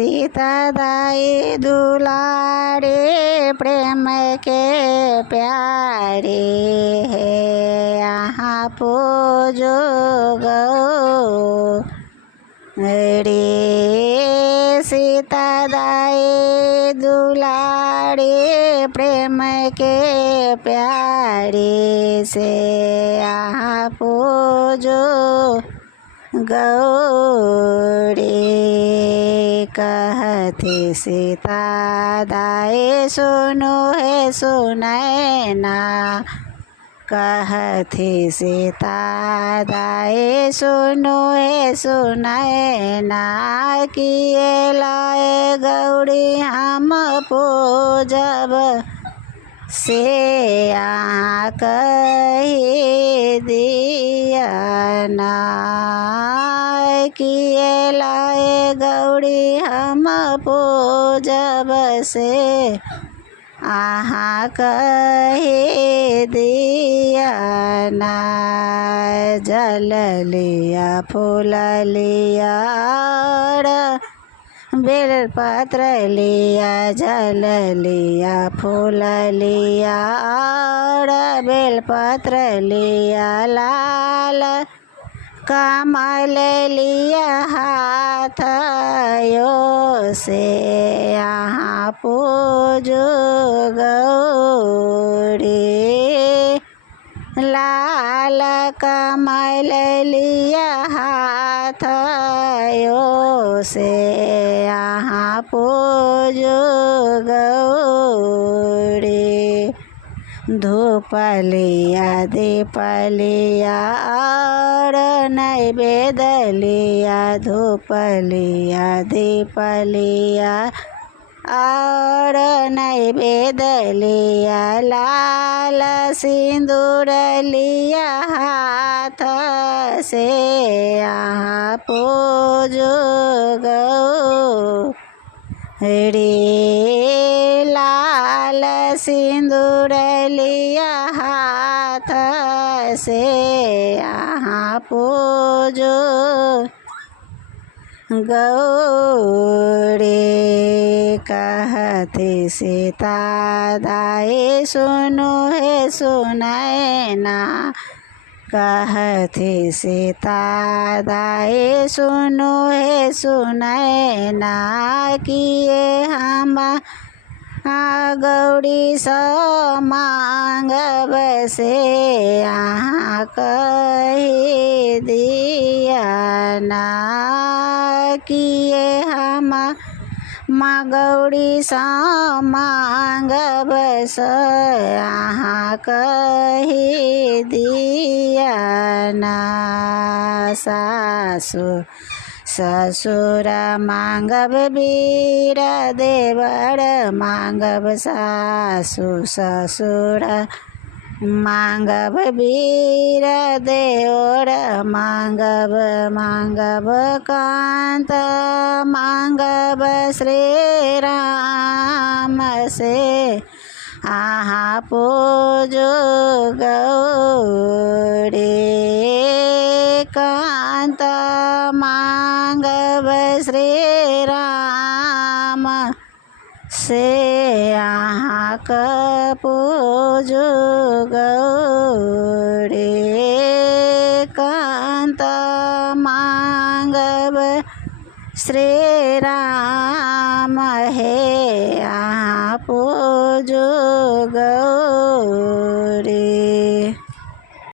सीता दाई दुलारे प्रेम के प्यारे है यहाँ पूजो गौरी। सीता दाई दुलारे प्रेम के प्यारे से यहाँ पूजो गौरी। कहती सीता दाई सुनो है सुनाए ना, कहती सीता दाई सुनो है सुनाए ना, किए लाए गौरी हम पूजब से यहाँ कही दिया ना, किए लाए गौरी हम पूजब से आहा कही दिया ना। जल लिया फूल लिया बेल पत्र लिया, जल लिया फूल लिया और बेल पत्र लिया, लाल कमल लिया हाथ यो से यहाँ पूजो गौरी। लाल कमल लिया हाथ यो से यहाँ पूजो गौरी। धूप लिया दीप लिया और नैवेद्य लिया, धूप लिया दीप लिया और नैवेद्य लिया, लाल सिंदूर लिया हाथ से यहाँ पूजो गौरी। लाल सिंदूर लिया हाथ से यहाँ पूजो गौरी। कहती सीता दाई सुनो है सुनाए ना, कहती सीता दाई सुनो है सुनाए ना, किए हम गौरी सो मांगब से यहाँ कही दिया ना, किए हम माँ गौरी सो मांगब से यहाँ कही दिया ना। सासु ससुर मांगब वीर देवर मांगब, सासु ससुर मांगब वीर देवर मांगब, मांगब कांत मांगब श्री राम से आहा पूजो गौरी। कांत मांगब श्री राम से यहाँ क पूजो गौरी। कांत मांगब श्री राम है यहाँ पूजो गौरी।